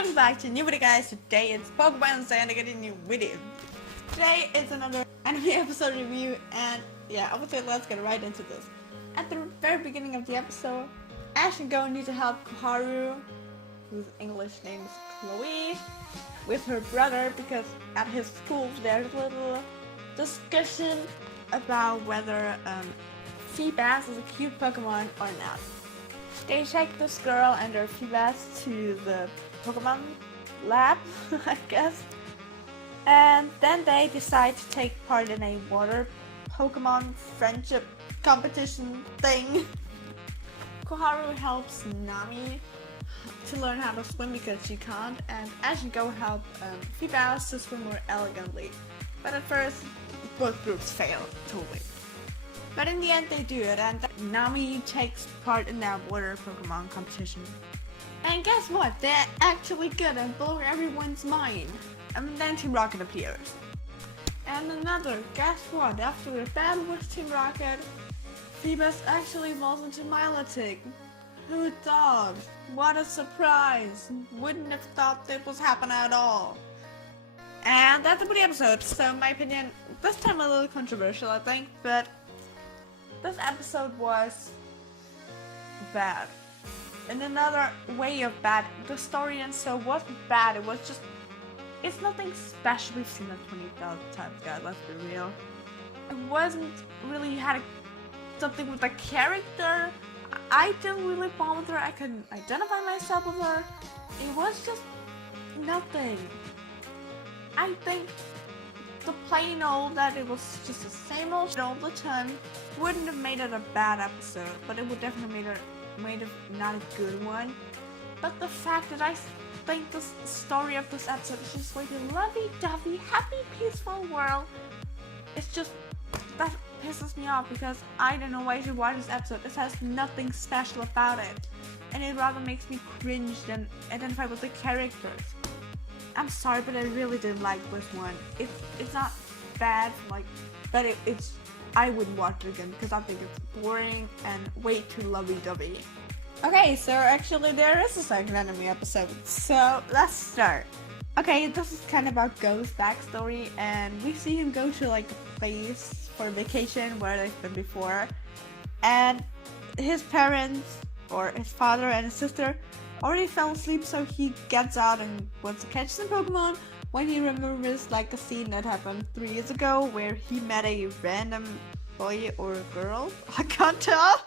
Welcome back to a new video, guys. Today it's Pokemon and I get a new video. Today is another anime episode review, and yeah, obviously let's get right into this. At the very beginning of the episode, Ash and Go need to help Koharu, whose English name is Chloe, with her brother because at his school there's a little discussion about whether Feebas is a cute Pokemon or not. They take this girl and her Feebas to the Pokemon lab, I guess. And then they decide to take part in a water Pokemon friendship competition thing. Koharu helps Nami to learn how to swim because she can't, and Ash and Go help Feebas to swim more elegantly. But at first, both groups fail totally. But in the end they do it, and Nami takes part in that water Pokemon competition. And guess what? They're actually good and blow everyone's mind. And then Team Rocket appears. And guess what? After the battle with Team Rocket, Feebas actually evolves into Milotic. Who thought? What a surprise! Wouldn't have thought that was happening at all. And that's about the episode. So in my opinion, this time a little controversial, I think, but this episode was bad. In another way of bad, the story and so wasn't bad, it was just, it's nothing special. We've seen that 20,000 times, guys, let's be real. It wasn't really something with the character. I didn't really bond with her, I couldn't identify myself with her. It was just nothing. I think the plain old that it was just the same old shit all the time wouldn't have made it a bad episode, but it would definitely made it not a good one. But the fact that I think the story of this episode is just like a lovey-dovey, happy, peaceful world, it's just, that pisses me off because I don't know why I should watch this episode. It has nothing special about it, and it rather makes me cringe than identify with the characters. I'm sorry, but I really didn't like this one. It's not bad, but it's I wouldn't watch it again because I think it's boring and way too lovey-dovey. Okay, so actually there is a second anime episode, so let's start. Okay, this is kind of about Go's backstory, and we see him go to like a place for vacation where they've been before, and his parents, or his father and his sister, already fell asleep, so he gets out and wants to catch some Pokemon when he remembers like a scene that happened 3 years ago where he met a random boy or girl, I can't tell,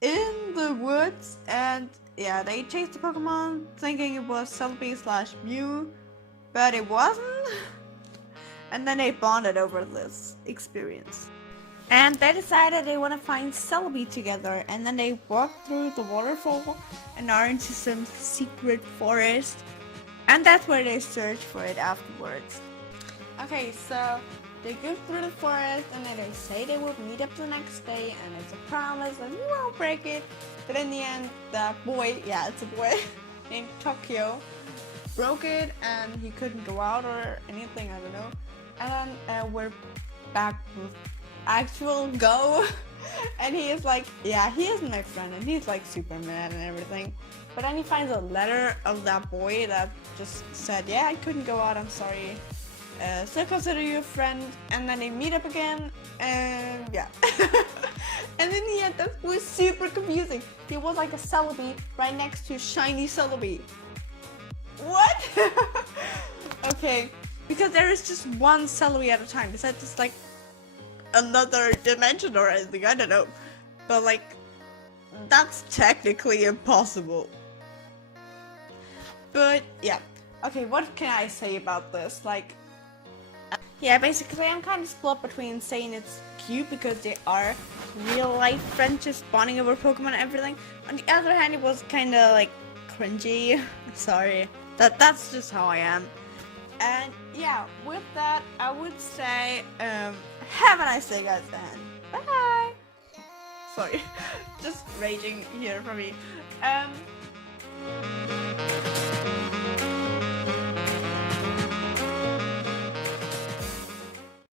in the woods, and yeah, they chased the Pokemon thinking it was Celebi/Mew, but it wasn't, and then they bonded over this experience. And they decided they want to find Celebi together, and then they walk through the waterfall and are into some secret forest, and that's where they search for it afterwards. Okay, so they go through the forest and then they say they will meet up the next day, and it's a promise and we won't break it. But in the end, the boy, yeah, it's a boy named Tokyo, broke it and he couldn't go out or anything, I don't know. And then we're back with actual Go, and he is like, yeah, he is my friend and he's like super mad and everything. But then he finds a letter of that boy that just said, yeah, I couldn't go out, I'm sorry, still consider you a friend. And then they meet up again, and yeah. And in the end, that was super confusing. He was like a Celebi right next to shiny Celebi. What? Okay, because there is just one Celebi at a time. Is that just like another dimension or anything? I don't know, but like, that's technically impossible. But yeah, okay, what can I say about this? Like, yeah, basically I'm kind of split between saying it's cute because they are real life friendships bonding over Pokemon and everything. On the other hand, it was kind of like cringy. Sorry, that's just how I am. And yeah, with that, I would say, have a nice day, guys, and bye! Sorry, just raging here for me.